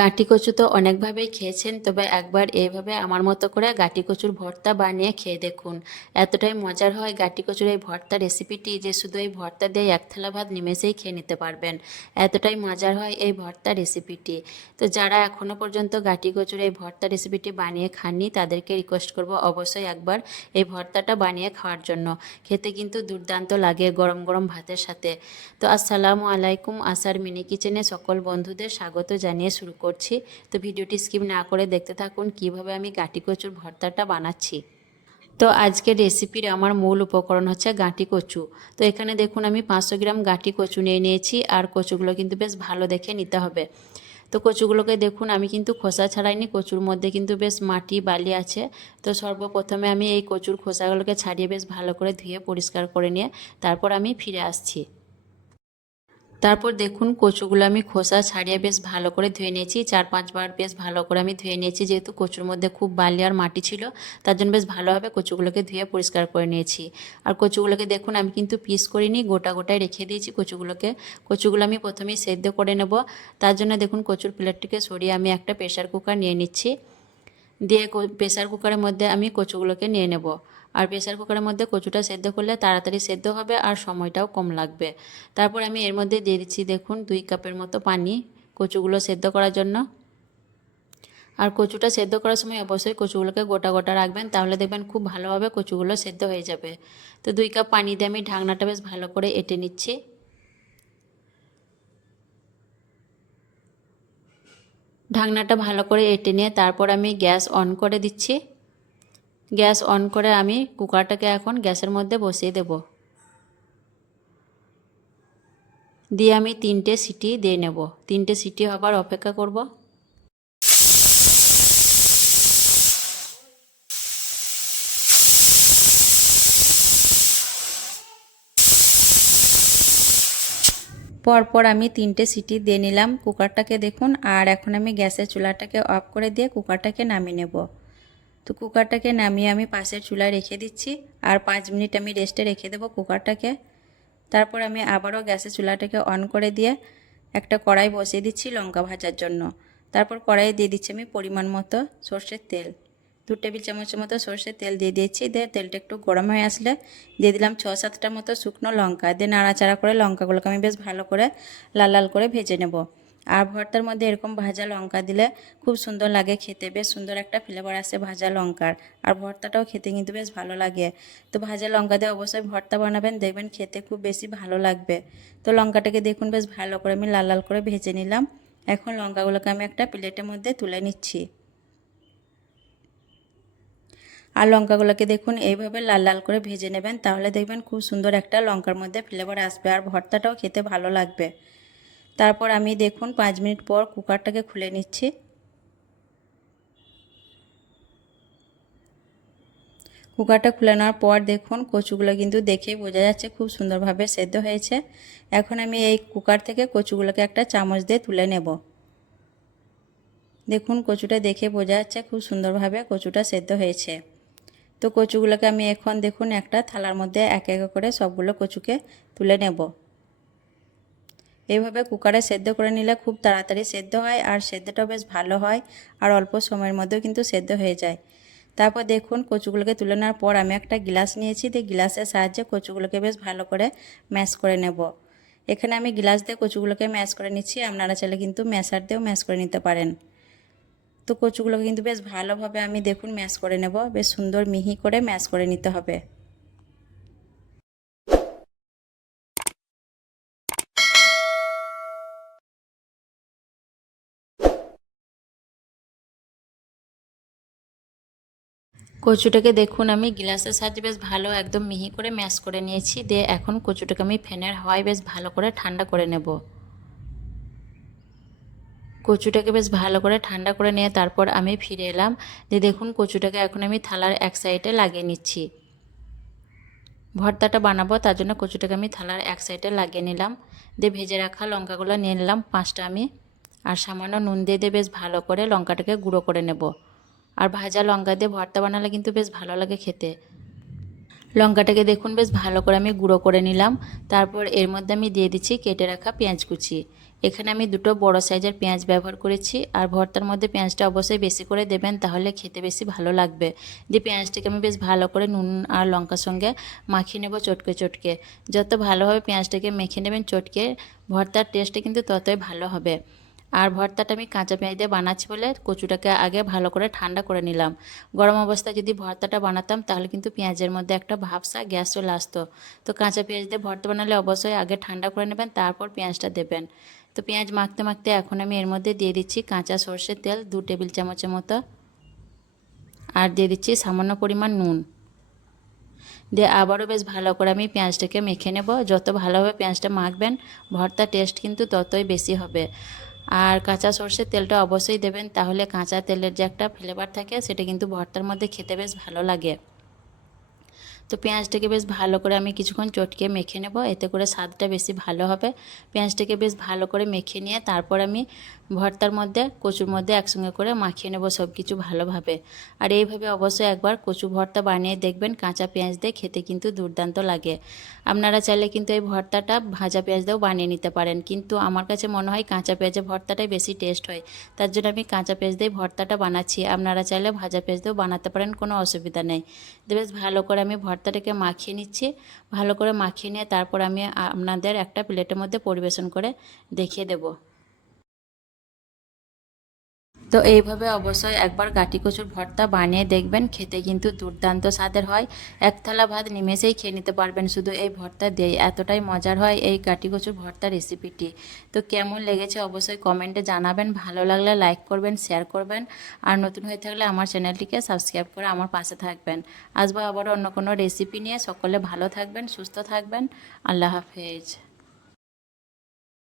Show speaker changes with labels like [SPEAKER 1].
[SPEAKER 1] গাঁটি কচু তো অনেকভাবেই খেয়েছেন, তবে একবার এইভাবে আমার মতো করে গাঁটি কচুর ভর্তা বানিয়ে খেয়ে দেখুন। এতটাই মজার হয় গাঁটি কচুর এই ভর্তা রেসিপিটি যে শুধু এই ভর্তা দিয়ে এক থালা ভাত নিমেষেই খেয়ে নিতে পারবেন। এতটাই মজার হয় এই ভর্তা রেসিপিটি। তো যারা এখনও পর্যন্ত গাঁটি কচুর এই ভর্তা রেসিপিটি বানিয়ে খাননি, তাদেরকে রিকোয়েস্ট করব অবশ্যই একবার এই ভর্তাটা বানিয়ে খাওয়ার জন্য। খেতে কিন্তু দুর্দান্ত লাগে গরম গরম ভাতের সাথে। তো আসসালামু আলাইকুম, আসার মিনি কিচেনে সকল বন্ধুদের স্বাগত জানিয়ে শুরু করছি। তো ভিডিওটি স্কিপ না করে দেখতে থাকুন কীভাবে আমি গাঁটি কচুর ভর্তাটা বানাচ্ছি। তো আজকের রেসিপির আমার মূল উপকরণ হচ্ছে গাঁটি কচু। তো এখানে দেখুন আমি পাঁচশো গ্রাম গাঁটি কচু নিয়ে নিয়েছি আর কচুগুলো কিন্তু বেশ ভালো দেখে নিতে হবে। তো কচুগুলোকে দেখুন আমি কিন্তু খোসা ছাড়াইনি, কচুর মধ্যে কিন্তু বেশ মাটি বালি আছে। তো সর্বপ্রথমে আমি এই কচুর খোসাগুলোকে ছাড়িয়ে বেশ ভালো করে ধুয়ে পরিষ্কার করে নিয়ে তারপর আমি ফিরে আসছি। তারপর দেখুন কচুগুলো আমি খোসা ছাড়িয়ে বেশ ভালো করে ধুয়ে নিয়েছি। চার, পাঁচবার বেশ ভালো করে আমি ধুয়ে নিয়েছি, যেহেতু কচুর মধ্যে খুব বালি আর মাটি ছিল, তার জন্য বেশ ভালোভাবে কচুগুলোকে ধুয়ে পরিষ্কার করে নিয়েছি। আর কচুগুলোকে দেখুন আমি কিন্তু পিস করিনি, গোটা গোটায় রেখে দিয়েছি কচুগুলোকে। কচুগুলো আমি প্রথমেই সেদ্ধ করে নেব। তার জন্য দেখুন কচুর প্লেটটিকে সরিয়ে আমি একটা প্রেশার কুকার নিয়ে নিচ্ছি। দিয়ে প্রেশার কুকারের মধ্যে আমি কচুগুলোকে নিয়ে নেব। আর প্রেসার কুকারের মধ্যে কচুটা সেদ্ধ করলে তাড়াতাড়ি সেদ্ধ হবে আর সময়টাও কম লাগবে। তারপর আমি এর মধ্যে দিয়ে দিচ্ছি দেখুন দুই কাপের মতো পানি কচুগুলো সেদ্ধ করার জন্য। আর কচুটা সেদ্ধ করার সময় অবশ্যই কচুগুলোকে গোটা গোটা রাখবেন, তাহলে দেখবেন খুব ভালোভাবে কচুগুলো সেদ্ধ হয়ে যাবে। তো দুই কাপ পানি দিয়ে আমি ঢাকনাটা বেশ ভালো করে এঁটে নিচ্ছি। ঢাকনাটা ভালো করে এঁটে নিয়ে তারপর আমি গ্যাস অন করে দিচ্ছি। গ্যাস অন করে আমি কুকারটাকে এখন গ্যাসের মধ্যে বসিয়ে দেব। দিয়ে আমি তিনটে সিটি দিয়ে নেব। তিনটে সিটি হবার অপেক্ষা করব। পরপর আমি তিনটে সিটি দিয়ে নিলাম কুকারটাকে দেখুন। আর এখন আমি গ্যাসের চুলাটাকে অফ করে দিয়ে কুকারটাকে নামিয়ে নেব। তো কুকারটাকে নামিয়ে আমি পাশের চুলায় রেখে দিচ্ছি। আর পাঁচ মিনিট আমি রেস্টে রেখে দেবো কুকারটাকে। তারপর আমি আবারও গ্যাসের চুলাটাকে অন করে দিয়ে একটা কড়াই বসিয়ে দিচ্ছি লঙ্কা ভাজার জন্য। তারপর কড়াইয়ে দিয়ে দিচ্ছি আমি পরিমাণ মতো সর্ষের তেল। দু টেবিল চামচের মতো সর্ষের তেল দিয়ে দিয়েছি। দিয়ে তেলটা একটু গরম হয়ে আসলে দিয়ে দিলাম ছ সাতটা মতো শুকনো লঙ্কা। দিয়ে নাড়াচাড়া করে লঙ্কাগুলোকে আমি বেশ ভালো করে লাল লাল করে ভেজে নেব। আর ভর্তার মধ্যে এরকম ভাজা লঙ্কা দিলে খুব সুন্দর লাগে খেতে। বেশ সুন্দর একটা ফ্লেভার আসে ভাজা লঙ্কার। আর ভর্তাটাও খেতে কিন্তু বেশ ভালো লাগে। তো ভাজা লঙ্কা দিয়ে অবশ্যই ভর্তা বানাবেন, দেখবেন খেতে খুব বেশি ভালো লাগবে। তো লঙ্কাটাকে দেখুন বেশ ভালো করে আমি লাল লাল করে ভেজে নিলাম। এখন লঙ্কাগুলোকে আমি একটা প্লেটের মধ্যে তুলে নিচ্ছি। আর লঙ্কাগুলোকে দেখুন এইভাবে লাল লাল করে ভেজে নেবেন, তাহলে দেখবেন খুব সুন্দর একটা লঙ্কার মধ্যে ফ্লেভার আসবে। আর ভর্তাটাও খেতে ভালো লাগবে। তারপর আমি দেখুন পাঁচ মিনিট পর কুকারটাকে খুলে নিচ্ছি। কুকারটা খুলে নেওয়ার পর দেখুন কচুগুলো কিন্তু দেখেই বোঝা যাচ্ছে খুব সুন্দরভাবে সেদ্ধ হয়েছে। এখন আমি এই কুকার থেকে কচুগুলোকে একটা চামচ দিয়ে তুলে নেব। দেখুন কচুটা দেখে বোঝা যাচ্ছে খুব সুন্দরভাবে কচুটা সেদ্ধ হয়েছে। তো কচুগুলোকে আমি এখন দেখুন একটা থালার মধ্যে এক এক করে সবগুলো কচুকে তুলে নেব। এইভাবে কুকারে সেদ্ধ করে নিলে খুব তাড়াতাড়ি সেদ্ধ হয় আর সেদ্ধটাও বেশ ভালো হয় আর অল্প সময়ের মধ্যেও কিন্তু সেদ্ধ হয়ে যায়। তারপর দেখুন কচুগুলোকে তুলে নেওয়ার পর আমি একটা গ্লাস নিয়েছি, দিয়ে গ্লাসের সাহায্যে কচুগুলোকে বেশ ভালো করে ম্যাশ করে নেব। এখানে আমি গ্লাস দিয়ে কচুগুলোকে ম্যাশ করে নিচ্ছি, আপনারা চাইলে কিন্তু ম্যাশার দিয়েও ম্যাশ করে নিতে পারেন। তো কচুগুলোকে কিন্তু বেশ ভালোভাবে আমি দেখুন ম্যাশ করে নেব, বেশ সুন্দর মিহি করে ম্যাশ করে নিতে হবে। কচুটাকে দেখুন, আমি গ্লাসের সাহায্যে বেশ ভালো একদম মিহি করে ম্যাশ করে নিয়েছি। দিয়ে এখন কচুটাকে আমি ফ্যানের হাওয়ায় বেশ ভালো করে ঠান্ডা করে নেব। কচুটাকে বেশ ভালো করে ঠান্ডা করে নিয়ে তারপর আমি ফিরে এলাম। দিয়ে দেখুন কচুটাকে এখন আমি থালার এক সাইডে লাগিয়ে নিচ্ছি। ভর্তাটা বানাবো, তার জন্য কচুটাকে আমি থালার এক সাইডে লাগিয়ে নিলাম। দিয়ে ভেজে রাখা লঙ্কাগুলো নিয়ে নিলাম পাঁচটা আমি। আর সামান্য নুন দিয়ে দিয়ে বেশ ভালো করে লঙ্কাটাকে গুঁড়ো করে নেব। আর ভাজা লঙ্কা দিয়ে ভর্তা বানালে কিন্তু বেশ ভালো লাগে খেতে। লঙ্কাটাকে দেখুন বেশ ভালো করে আমি গুঁড়ো করে নিলাম। তারপর এর মধ্যে আমি দিয়ে দিচ্ছি কেটে রাখা পেঁয়াজ কুচি। এখানে আমি দুটো বড় সাইজের পেঁয়াজ ব্যবহার করেছি আর ভর্তার মধ্যে পেঁয়াজটা অবশ্যই বেশি করে দেবেন তাহলে খেতে বেশি ভালো লাগবে। দিয়ে পেঁয়াজটাকে আমি বেশ ভালো করে নুন আর লঙ্কার সঙ্গে মাখিয়ে নেব চটকে চটকে। যত ভালোভাবে পেঁয়াজটাকে মেখে নেবেন চটকে, ভর্তার টেস্টটা কিন্তু ততই ভালো হবে। আর ভর্তাটা আমি কাঁচা পেঁয়াজ দিয়ে বানাচ্ছি বলে কচুটাকে আগে ভালো করে ঠান্ডা করে নিলাম। গরম অবস্থায় যদি ভর্তাটা বানাতাম, তাহলে কিন্তু পেঁয়াজের মধ্যে একটা ভাবসা গ্যাস চলে আসতো। তো কাঁচা পেঁয়াজ দিয়ে ভর্তা বানালে অবশ্যই আগে ঠান্ডা করে নেবেন, তারপর পেঁয়াজটা দেবেন। তো পেঁয়াজ মাখতে মাখতে এখন আমি এর মধ্যে দিয়ে দিচ্ছি কাঁচা সর্ষের তেল দু টেবিল চামচের মতো। আর দিয়ে দিচ্ছি সামান্য পরিমাণ নুন। দিয়ে আবারও বেশ ভালো করে আমি পেঁয়াজটাকে মেখে নেব। যত ভালোভাবে পেঁয়াজটা মাখবেন, ভর্তা টেস্ট কিন্তু ততই বেশি হবে। আর কাঁচা সর্ষের তেলটা অবশ্যই দেবেন, তাহলে কাঁচা তেলের যে একটা ফ্লেভার থাকে, সেটা কিন্তু ভর্তার মধ্যে খেতে বেশ ভালো লাগে। তো পেঁয়াজটাকে বেশ ভালো করে আমি কিছুক্ষণ চটকে মেখে নেব। এতে করে স্বাদটা বেশি ভালো হবে। পেঁয়াজটাকে বেশ ভালো করে মেখে নিয়ে তারপর আমি ভর্তার মধ্যে, কচুর মধ্যে একসঙ্গে করে মাখিয়ে নেব সব কিছু ভালোভাবে। আর এইভাবে অবশ্যই একবার কচু ভর্তা বানিয়ে দেখবেন, কাঁচা পেঁয়াজ দিয়ে খেতে কিন্তু দুর্দান্ত লাগে। আপনারা চাইলে কিন্তু এই ভর্তাটা ভাজা পেঁয়াজ দিয়েও বানিয়ে নিতে পারেন। কিন্তু আমার কাছে মনে হয় কাঁচা পেঁয়াজের ভর্তাটাই বেশি টেস্ট হয়। তার জন্য আমি কাঁচা পেঁয়াজ দিয়ে ভর্তাটা বানাচ্ছি। আপনারা চাইলে ভাজা পেঁয়াজ দিয়েও বানাতে পারেন, কোনো অসুবিধা নেই। বেশ ভালো করে আমি ভর্তাটাকে মাখিয়ে নিচ্ছি, ভালো করে মাখিয়ে নিয়ে তারপর আমি আপনাদের একটা প্লেটের মধ্যে পরিবেশন করে দেখিয়ে দেবো। তো এইভাবে অবশ্যই একবার গাটি কচুর ভর্তা বানিয়ে দেখবেন, খেতে কিন্তু দুর্দান্ত স্বাদের হয়। এক থালা ভাত নিমেষেই খেয়ে নিতে পারবেন, শুধু এই ভর্তা দিয়ে এতটাই মজার হয় এই গাটি কচুর ভর্তা রেসিপিটি। তো কেমন লেগেছে অবশ্যই কমেন্টে জানাবেন, ভালো লাগলে লাইক করবেন, শেয়ার করবেন, আর নতুন হয়ে থাকলে আমার চ্যানেলটিকে সাবস্ক্রাইব করে আমার পাশে থাকবেন। আসব আবার অন্য কোনো রেসিপি নিয়ে। সকলে ভালো থাকবেন, সুস্থ থাকবেন। আল্লাহ হাফেজ।